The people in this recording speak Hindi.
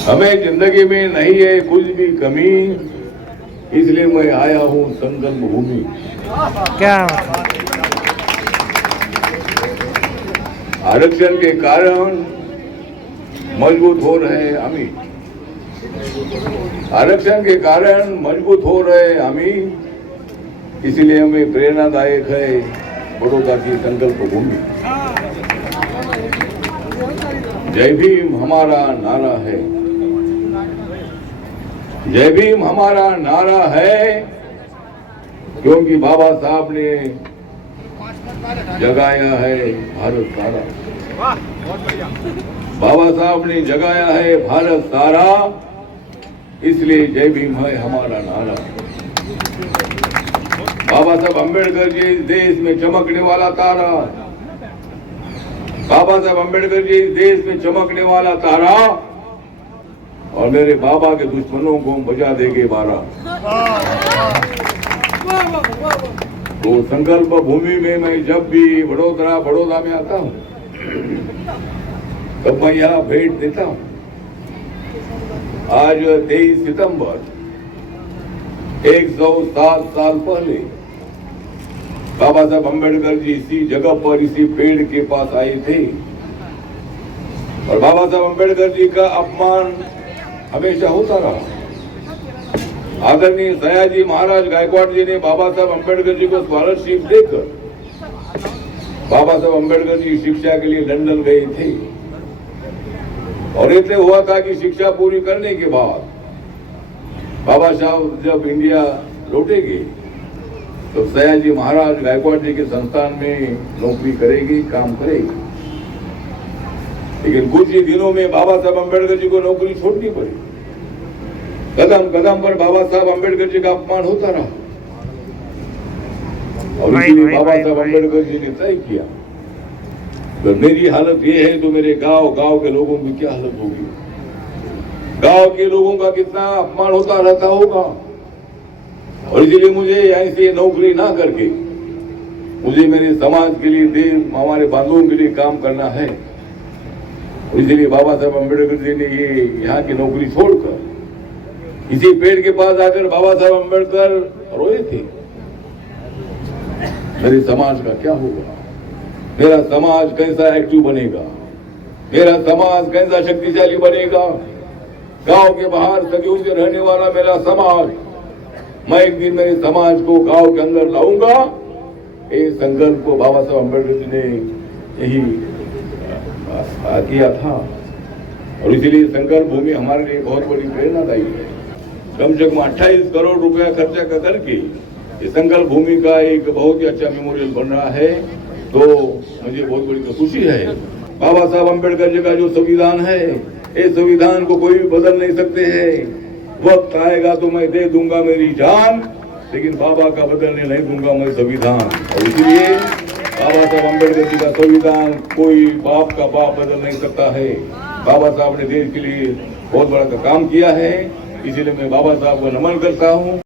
हमें जिंदगी में नहीं है कुछ भी कमी, इसलिए मैं आया हूँ संगम भूमि। क्या आरक्षण के कारण मजबूत हो रहे हम ही, आरक्षण के कारण मजबूत हो रहे हम ही, इसलिए हमें प्रेरणादायक है बड़ौदा की संकल्प भूमि। जय भीम हमारा नारा है, जय भीम हमारा नारा है, क्योंकि बाबा साहब ने जगाया है भारत सारा। बाबा साहब ने जगाया है भारत सारा, इसलिए जय भीम है हमारा नारा। बाबा साहब अम्बेडकर जी इस देश में चमकने वाला तारा, बाबा साहब अम्बेडकर जी इस देश में चमकने वाला तारा, और मेरे बाबा के दुश्मनों को हम बजा देंगे 12। तो संकल्प भूमि में मैं जब भी बड़ौदा में आता हूँ तब मैं यहाँ भेंट देता हूँ। आज 23 सितंबर 107 साल पहले बाबा साहब अम्बेडकर जी इसी जगह पर इसी पेड़ के पास आए थे, और बाबा साहब अम्बेडकर जी का अपमान हमेशा होता रहा। आदरणीय सयाजी महाराज गायकवाड़ जी ने बाबा साहब अम्बेडकर जी को स्कॉलरशिप देकर बाबा साहब अम्बेडकर जी शिक्षा के लिए लंदन गए थे, और इसलिए हुआ था कि शिक्षा पूरी करने के बाद बाबा साहब जब इंडिया लौटेंगे तो सयाजी महाराज गायकवाड़ जी के संस्थान में नौकरी करेगी, काम करेगी। लेकिन कुछ ही दिनों में बाबा साहब अम्बेडकर जी को नौकरी छोड़नी पड़ी। कदम कदम पर बाबा साहब अम्बेडकर जी का अपमान होता रहा, और इसलिए बाबा साहब अम्बेडकर जी ने तय किया तो मेरी हालत ये है तो मेरे गांव के लोगों की क्या हालत होगी, गांव के लोगों का कितना अपमान होता रहता होगा। और इसलिए मुझे यहाँ से नौकरी ना करके मुझे मेरे समाज के लिए, देश हमारे बांधवों के लिए काम करना है। इसलिए बाबा साहब अम्बेडकर जी ने ये यहाँ की नौकरी छोड़कर इसी पेड़ के पास आकर बाबा साहब अम्बेडकर रोए थे, मेरे समाज का क्या होगा, मेरा समाज कैसा एक्टिव बनेगा, मेरा समाज कैसा शक्तिशाली बनेगा, गांव के बाहर सदियों से रहने वाला मेरा समाज, मैं एक दिन मेरे समाज को गांव के अंदर लाऊंगा। ये संकल्प को बाबा साहब अम्बेडकर जी ने यही किया था, और इसीलिए संकल्प भूमि हमारे लिए बहुत बड़ी प्रेरणादायी है। कम से कम 28 करोड़ रुपया खर्चा करके ये संकल्प भूमि का एक बहुत ही अच्छा मेमोरियल बन रहा है, तो मुझे बहुत बड़ी तो खुशी है। बाबा साहब अम्बेडकर जी का जो संविधान है, इस संविधान को कोई भी बदल नहीं सकते हैं। वक्त आएगा तो मैं दे दूंगा मेरी जान, लेकिन बाबा का बदलने नहीं दूंगा मैं संविधान। और इसलिए बाबा साहब अम्बेडकर जी का संविधान कोई बाप का बाप बदल नहीं सकता है। बाबा साहब ने देश के लिए बहुत बड़ा काम किया है, इसीलिए मैं बाबा साहब को नमन करता हूँ।